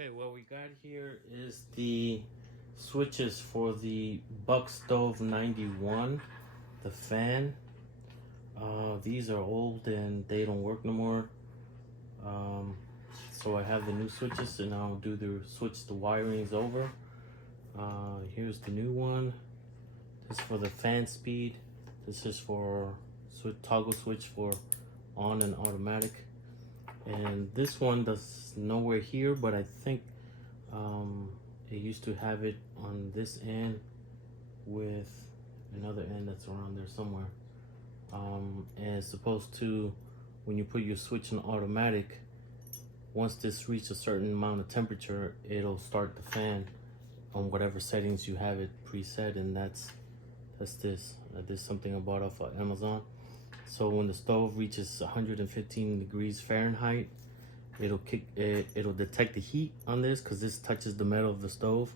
Okay, what we got here is the switches for the Buck Stove 91, the fan. These are old and they don't work no more. So I have the new switches and I'll do the switch the wirings over. Here's the new one. This is for the fan speed. This is for toggle switch for on and automatic. And this one does nowhere here, but I think it used to have it on this end with another end that's around there somewhere. And it's supposed to, when you put your switch in automatic, once this reaches a certain amount of temperature, it'll start the fan on whatever settings you have it preset, and that's this. This is something I bought off of Amazon. So when the stove reaches 115 degrees Fahrenheit, it'll detect the heat on this because this touches the metal of the stove,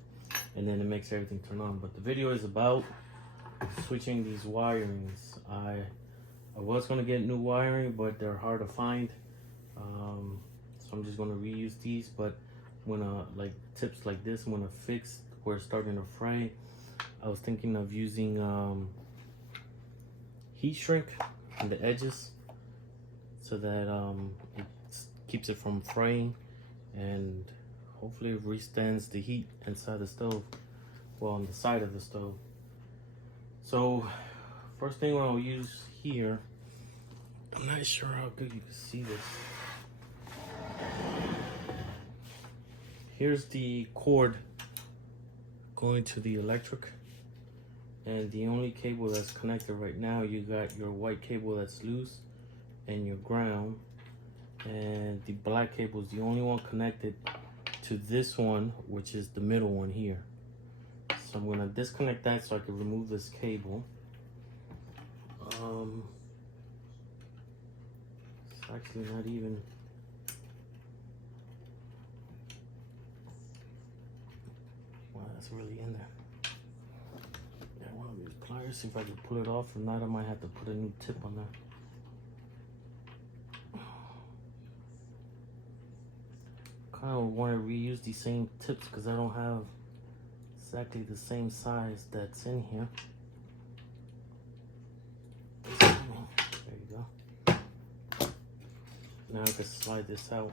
and then it makes everything turn on. But the video is about switching these wirings. I was gonna get new wiring, but they're hard to find. So I'm just gonna reuse these. But when like tips like this, when I fix where it's starting to fray, I was thinking of using heat shrink on the edges so that it keeps it from fraying, and hopefully it withstands the heat inside the stove, well, on the side of the stove. So first thing I'll use here, I'm not sure how good you can see this. Here's the cord going to the electric, and the only cable that's connected right now, you got your white cable that's loose and your ground, and the black cable is the only one connected to this one, which is the middle one here. So I'm gonna disconnect that so I can remove this cable. It's actually not even, wow, that's really in there. Yeah, one of these pliers, see if I can pull it off. If not, I might have to put a new tip on there. Kind of want to reuse these same tips because I don't have exactly the same size that's in here. There you go. Now I can slide this out.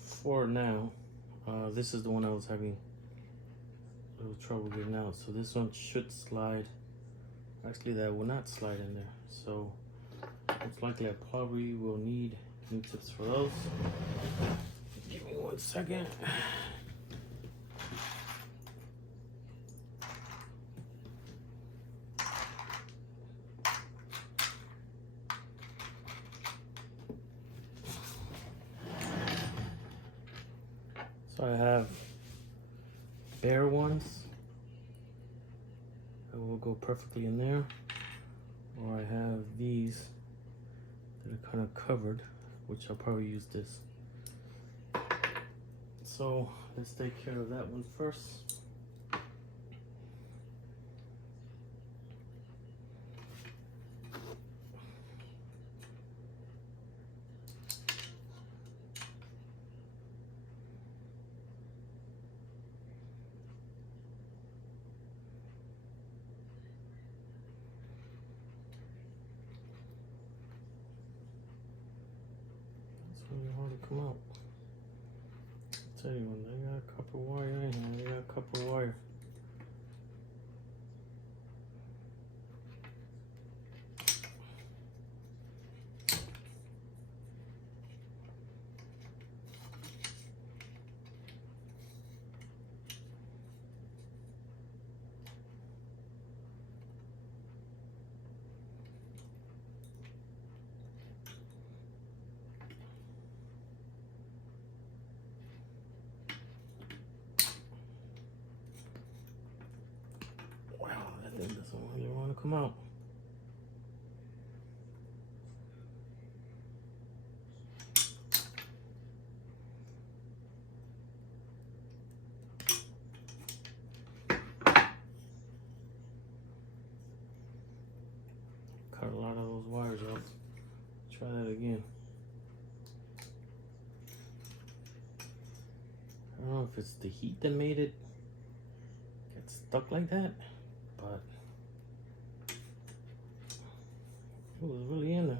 For now, this is the one I was having a little trouble getting out. So this one should slide. Actually, that will not slide in there. So most likely I probably will need new tips for those. Give me 1 second. So I have bare ones that will go perfectly in there, or I have these that are kind of covered, which I'll probably use this. So let's take care of that one first. It's really hard to come out. I'll tell you, when they got copper wire in here, they got copper wire. Wow, that thing doesn't really want to come out. Cut a lot of those wires out. Try that again. know if it's the heat that made it get stuck like that, but it was really in there.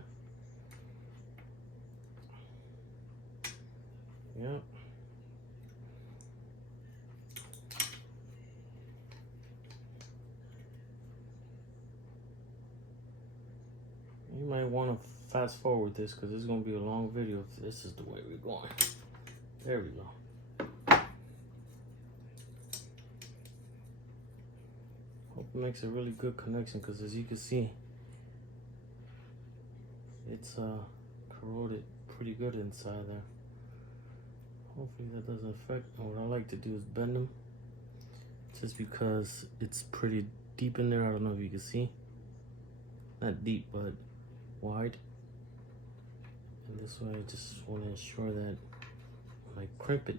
Yep. You might want to fast forward this because it's going to be a long video if this is the way we're going. There we go. Hope it makes a really good connection because as you can see, it's corroded pretty good inside there. Hopefully that doesn't affect. And what I like to do is bend them just because it's pretty deep in there. I don't know if you can see. Not deep, but wide. And this way I just want to ensure that when I crimp it,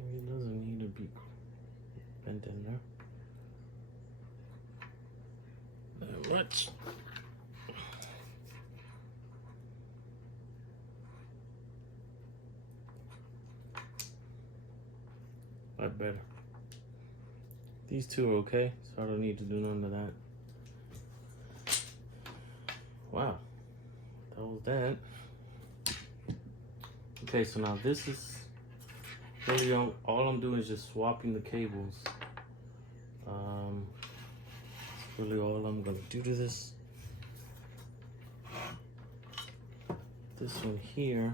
maybe it doesn't need to be bent in there that much. Lot better. These two are okay, so I don't need to do none of that. Wow, that was that. Okay, so now this is really all I'm doing is just swapping the cables. That's really all I'm gonna do to this. This one here,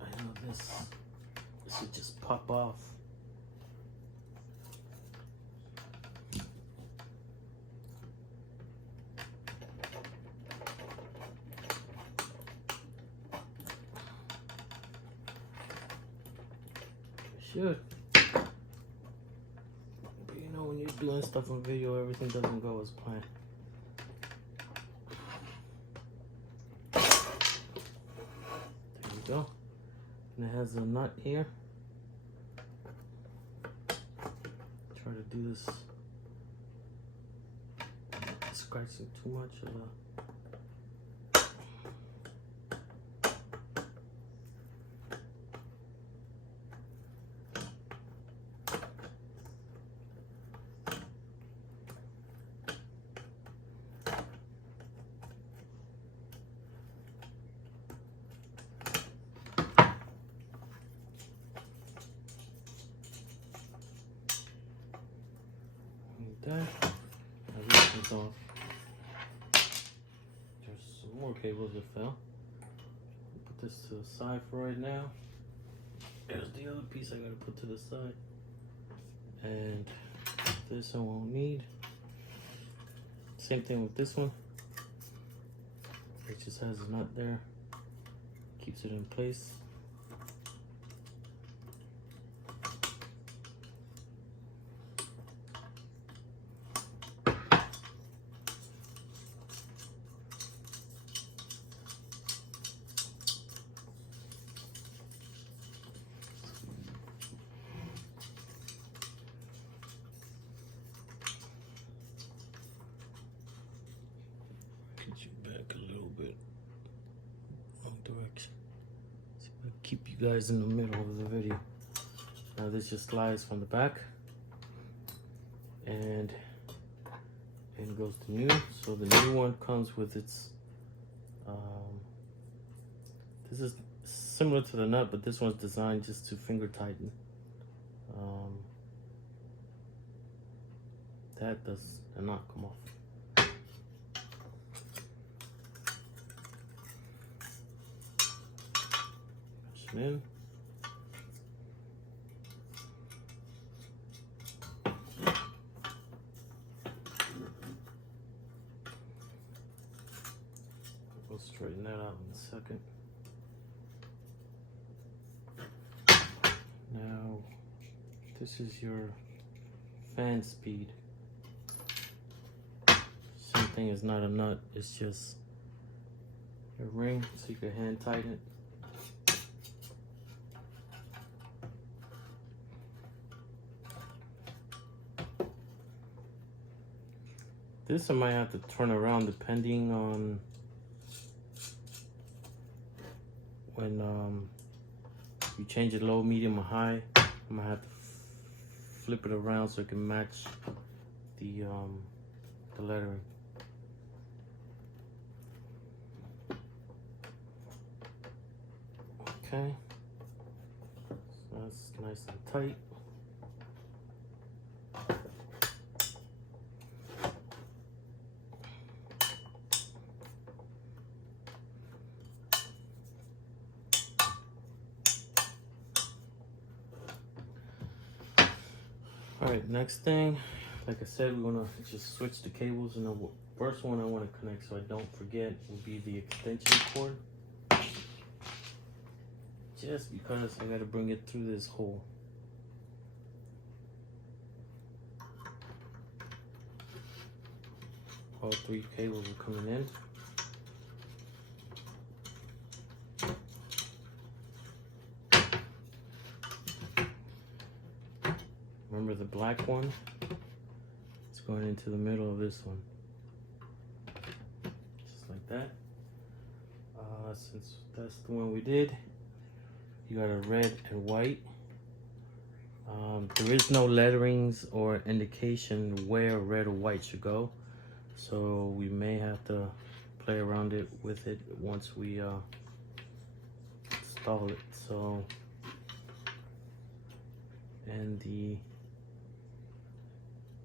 I know this should just pop off. Should. But you know, when you're doing stuff on video, everything doesn't go as planned. There you go. And it has a nut here. Try to do this not scratching too much of the that. Now this one's off. There's some more cables that fell. Put this to the side for right now. There's the other piece I gotta put to the side. And this I won't need. Same thing with this one. It just has a nut there. Keeps it in place. Back a little bit, wrong direction. See if I keep you guys in the middle of the video. Now this just slides from the back, and goes to new. So the new one comes with its. This is similar to the nut, but this one's designed just to finger tighten. That does not come off. In. We'll straighten that out in a second. Now, this is your fan speed. Same thing as not a nut, it's just a ring so you can hand tighten it. This I might have to turn around depending on when you change it low, medium, or high. I might have to flip it around so it can match the lettering. Okay, so that's nice and tight. All right, next thing, like I said, we're gonna just switch the cables, and the first one I want to connect so I don't forget will be the extension cord. Just because I gotta bring it through this hole. All 3 cables are coming in. Remember the black one? It's going into the middle of this one. Just like that. Since that's the one we did, you got a red and white. There is no letterings or indication where red or white should go. So we may have to play around with it once we install it. So, and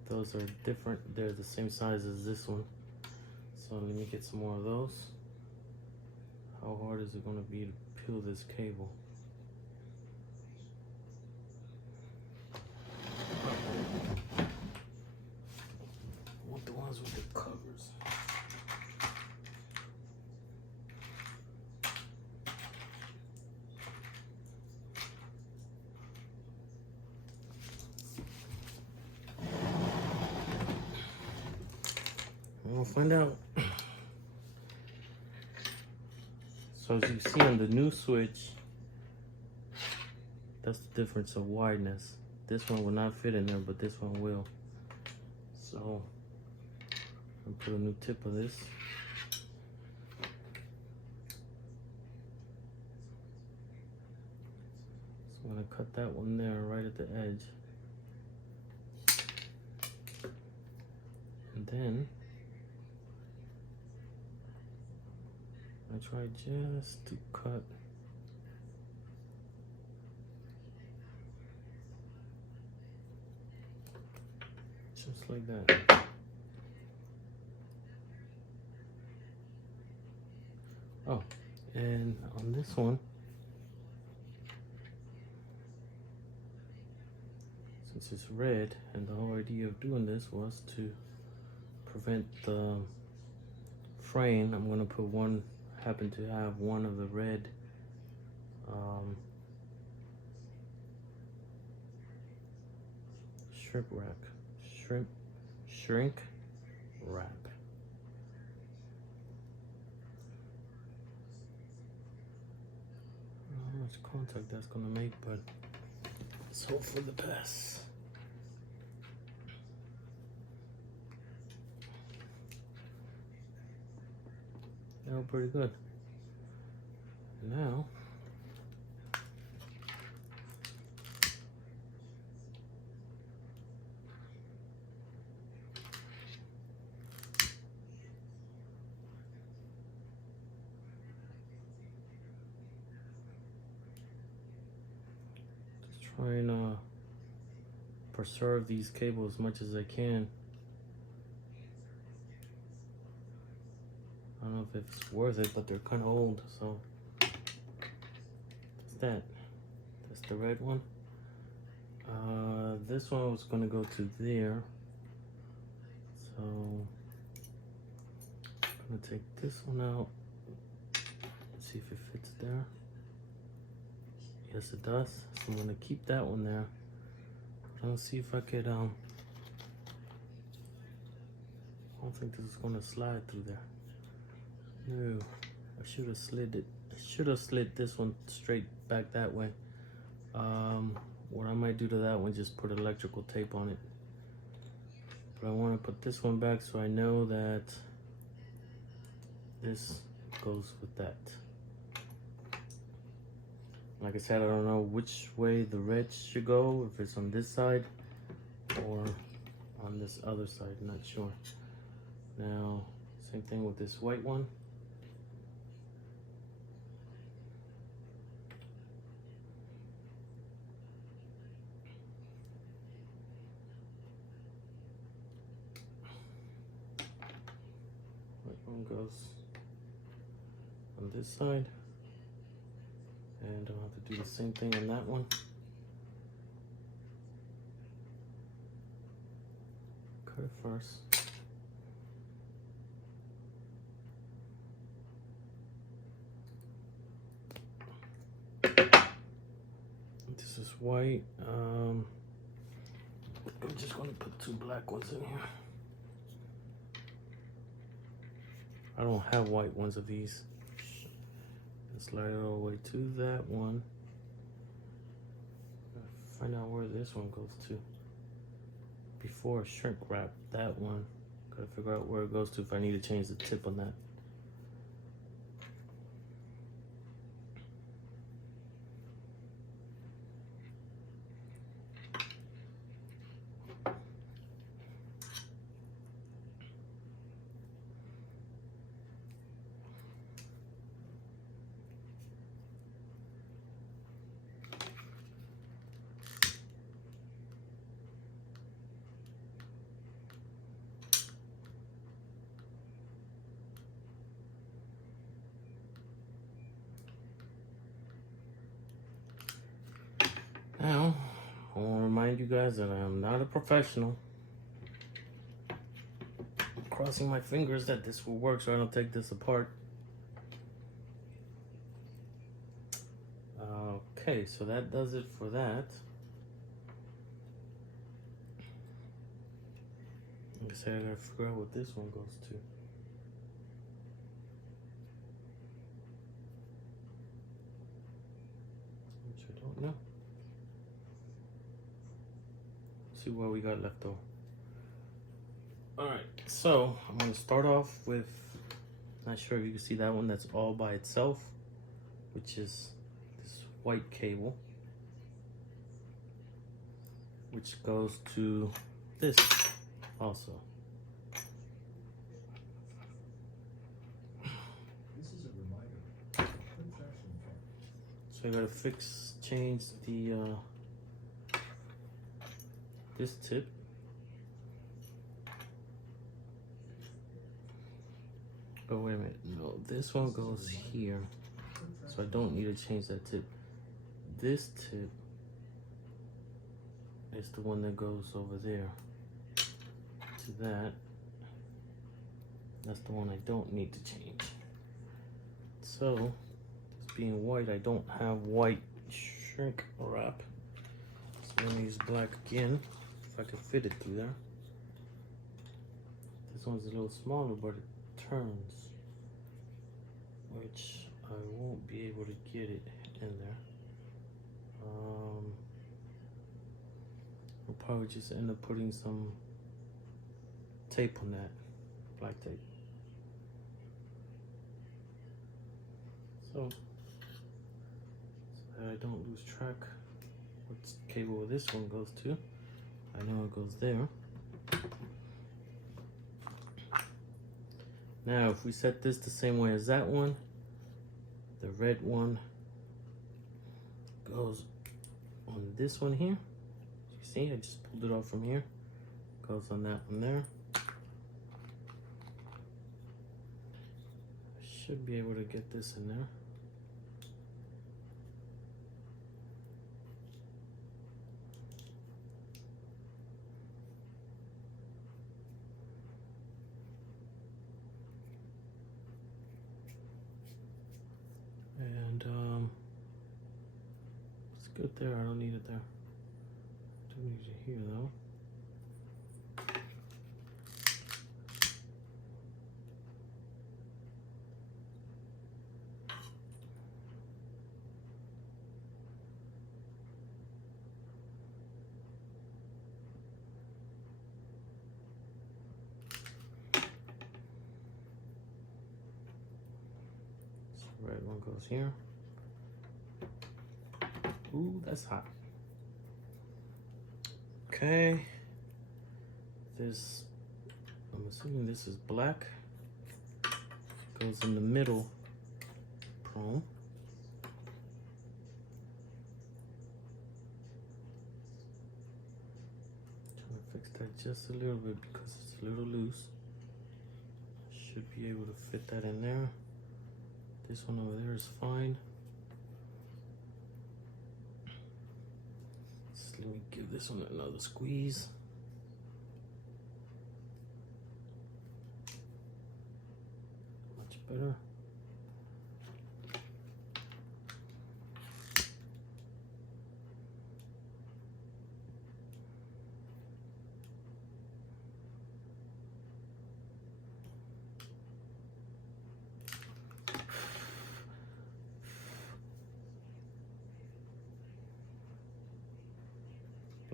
those are different. They're the same size as this one. So let me get some more of those. How hard is it going to be to peel this cable? I want the ones with the covers. We'll find out. So as you see on the new switch, that's the difference of wideness. This one will not fit in there, but this one will. So I'll put a new tip of this. So I'm gonna cut that one there right at the edge. And then I try just to cut just like that. Oh, and on this one, since it's red, and the whole idea of doing this was to prevent the frame, I'm gonna put one, happen to have one of the red shrink wrap. I don't know how much contact that's gonna make, but let's hope for the best. They were pretty good. Now, just trying to preserve these cables as much as I can. I don't know if it's worth it, but they're kind of old, so that's that. That's the red one. This one was gonna go to there, so I'm gonna take this one out and see if it fits there. Yes, it does. So I'm gonna keep that one there. I'll see if I could. I don't think this is gonna slide through there. No, I should have slid it. I should have slid this one straight back that way. What I might do to that one, just put electrical tape on it. But I want to put this one back so I know that this goes with that. Like I said, I don't know which way the red should go, if it's on this side or on this other side, not sure. Now, same thing with this white one. White one goes on this side. And I'll have to do the same thing on that one. Cut it first. This is white. I'm just going to put 2 black ones in here. I don't have white ones of these. Slide it all the way to that one. Find out where this one goes to. Before I shrink wrap that one, gotta figure out where it goes to if I need to change the tip on that. Now, I want to remind you guys that I am not a professional. I'm crossing my fingers that this will work so I don't take this apart. Okay, so that does it for that. Like I said, I gotta figure out what this one goes to. Which I don't know. See what we got left over. Alright, so I'm gonna start off with, not sure if you can see that one that's all by itself, which is this white cable, which goes to this also. This is a reminder. So I gotta change the this tip. Oh wait a minute, no, this one goes here, so I don't need to change that tip. This tip is the one that goes over there to that. That's the one I don't need to change. So, this being white, I don't have white shrink wrap. So I'm gonna use black again, if I can fit it through there. This one's a little smaller, but it turns, which I won't be able to get it in there. I'll probably just end up putting some tape on that, black tape. So that I don't lose track what cable this one goes to. I know it goes there. Now if we set this the same way as that one, the red one goes on this one here. You see, I just pulled it off from here. Goes on that one there. I should be able to get this in there. And it's good there. I don't need it there. Do need it here though. red one goes here. Ooh, that's hot. Okay. This, I'm assuming this is black. Goes in the middle prong. Trying to fix that just a little bit because it's a little loose. Should be able to fit that in there. This one over there is fine. So let me give this one another squeeze. Much better.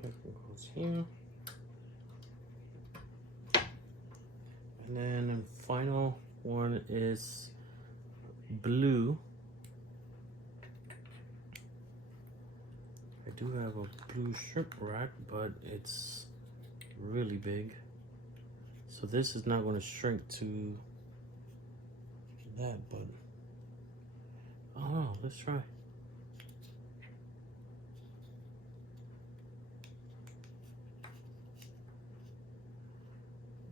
Black one goes here. And then the final one is blue. I do have a blue shrimp rack, but it's really big. So this is not going to shrink to that, but oh, let's try.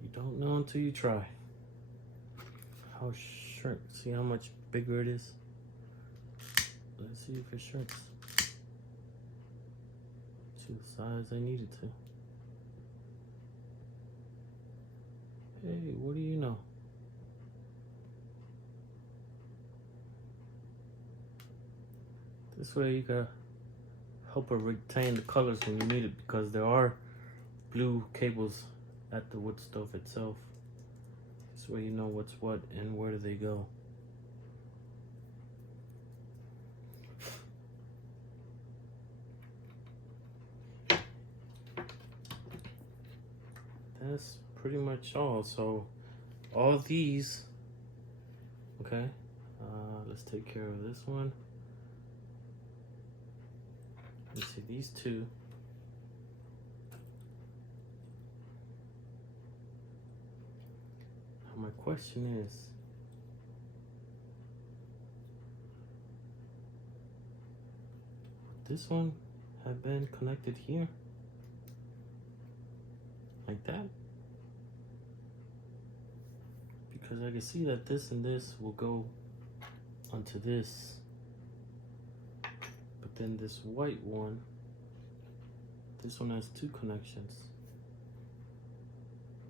You don't know until you try. How shrink? See how much bigger it is? Let's see if it shrinks to the size I need it to. Hey, what do you know? This way you can help her retain the colors when you need it, because there are blue cables at the wood stove itself. This way you know what's what and where do they go. That's pretty much all. So all these, okay, let's take care of this one. Let's see, these two. Now my question is, would this one have been connected here? Like that? Because I can see that this and this will go onto this. But then this white one, this one has two connections.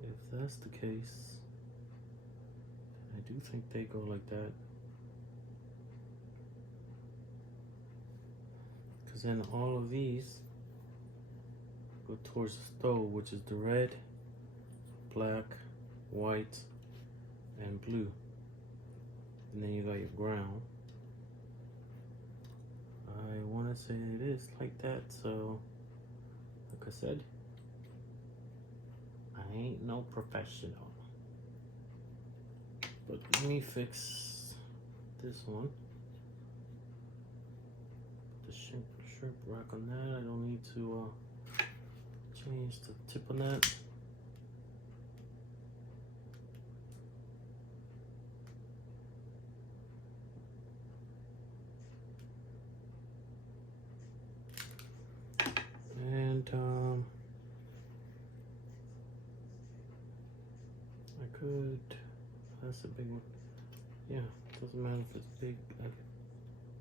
If that's the case, I do think they go like that. Because then all of these go towards the stove, which is the red, black, white, and blue. And then you got your ground. I want to say it is like that, so like I said, I ain't no professional. But let me fix this one. Put the shrimp rack on that. I don't need to change the tip on that. And I could, that's a big one. Yeah, doesn't matter if it's big, I could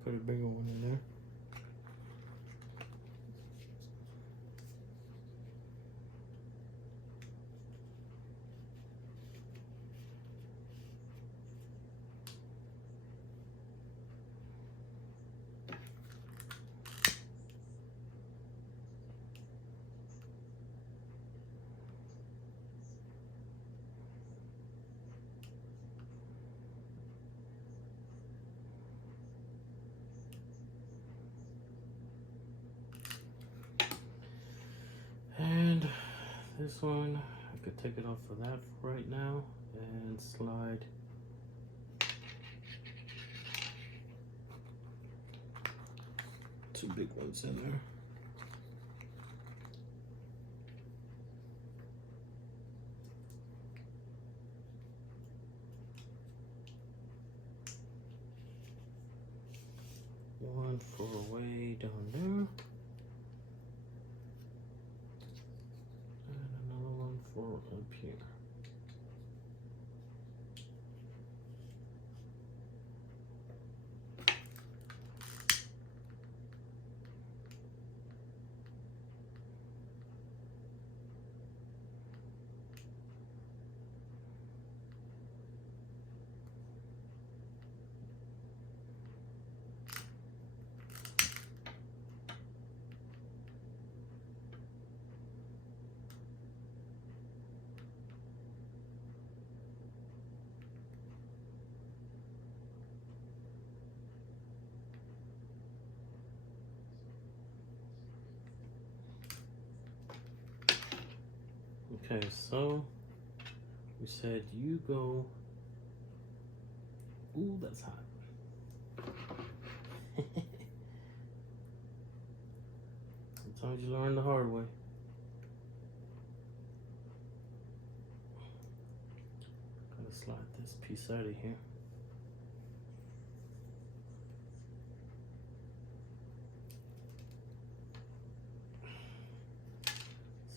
put a bigger one in there. And this one, I could take it off of that for right now and slide two big ones in there. One for way down there. And another one for up here. Okay, so we said you go. Ooh, that's hot. Sometimes you learn the hard way. Gotta slide this piece out of here.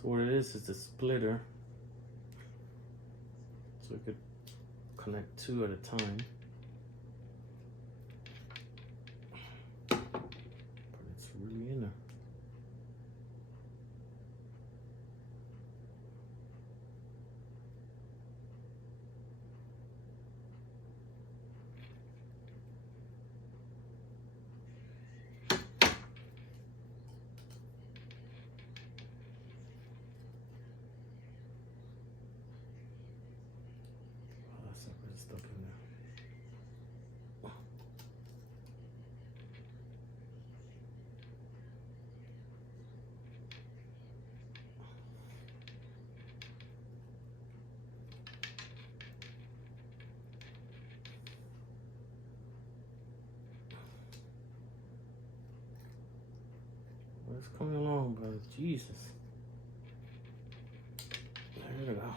So what it is a splitter. So we could connect two at a time. But it's really in there. Stuck in there. Well, it's coming along, brother. Jesus. There we go.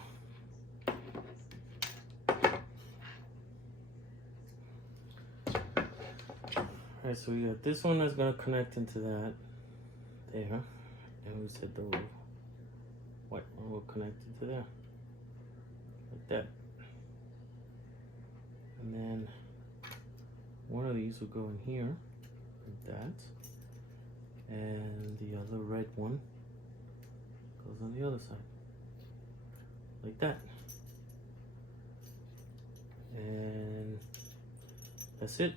Alright, so we got this one that's gonna connect into that there, and we said the white one will connect into there, like that. And then one of these will go in here, like that, and the other red one goes on the other side, like that. And that's it.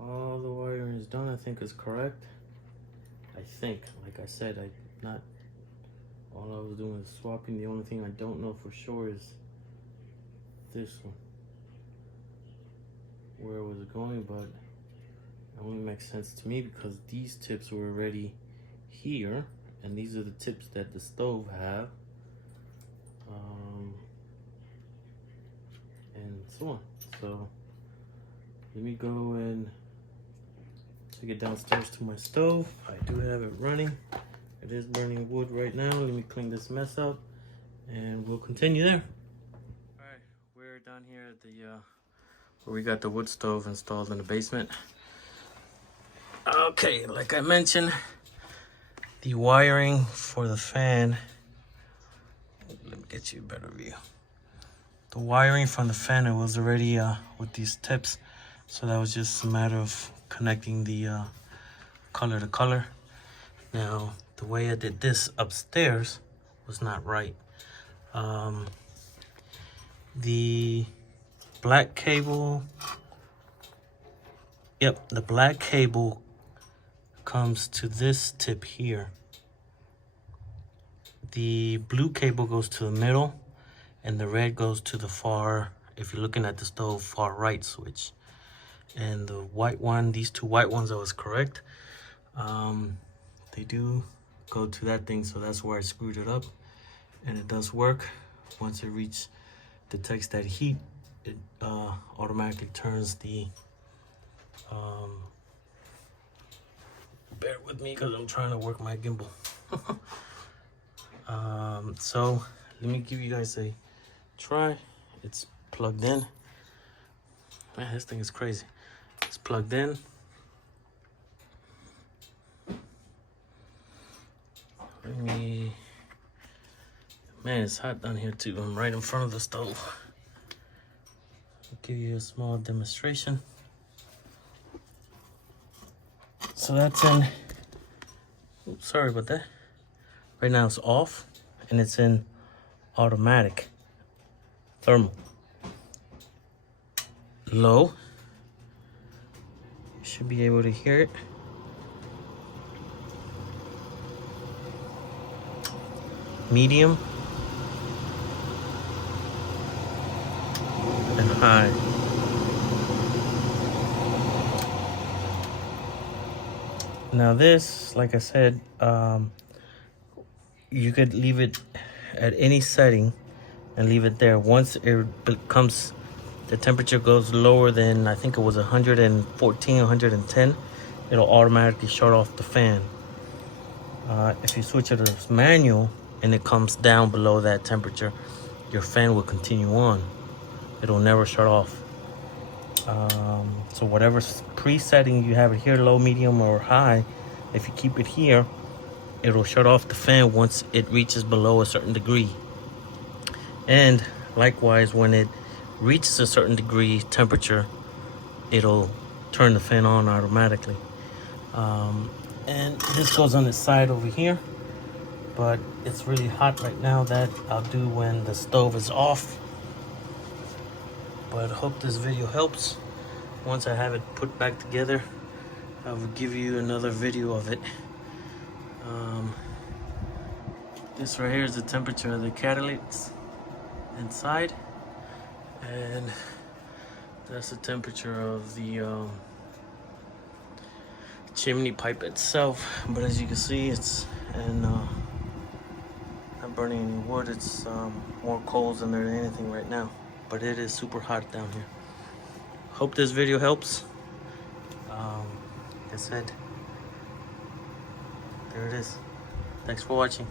All the wiring is done. I think is correct. I think, like I said, all I was doing is swapping. The only thing I don't know for sure is this one, where it was going, but it only makes sense to me because these tips were already here, and these are the tips that the stove have, and so on. So let me go and take it downstairs to my stove. I do have it running. It is burning wood right now. Let me clean this mess up and we'll continue there. All right, we're down here at the where we got the wood stove installed in the basement. Okay, like I mentioned, the wiring for the fan, let me get you a better view. The wiring from the fan, it was already with these tips, so that was just a matter of connecting the color to color. Now, the way I did this upstairs was not right. The black cable, yep, the black cable comes to this tip here. The blue cable goes to the middle, and the red goes to the far, if you're looking at the stove, far right switch. And the white one, these two white ones, I was correct. They do go to that thing, so that's where I screwed it up. And it does work. Once it detects that heat, it automatically turns the bear with me because I'm trying to work my gimbal. So let me give you guys a try. It's plugged in. Man, this thing is crazy. It's plugged in. Man, it's hot down here too. I'm right in front of the stove. I'll give you a small demonstration. So that's in, oops, sorry about that. Right now it's off and it's in automatic thermal. Low. You should be able to hear it. Medium. And high. Now this, like I said, you could leave it at any setting and leave it there. Once it becomes, the temperature goes lower than, I think it was 114, 110, it'll automatically shut off the fan. If you switch it to manual and it comes down below that temperature, your fan will continue on. It'll never shut off. So whatever presetting you have it here, low, medium, or high, if you keep it here, it'll shut off the fan once it reaches below a certain degree. And likewise, when it reaches a certain degree temperature, it'll turn the fan on automatically. And this goes on the side over here, but it's really hot right now. That I'll do when the stove is off. But I hope this video helps. Once I have it put back together, I will give you another video of it. This right here is the temperature of the catalytics inside, and that's the temperature of the chimney pipe itself. But as you can see, it's not burning any wood. It's more coals in there than anything right now, but it is super hot down here. Hope this video helps. Like I said, there it is. Thanks for watching.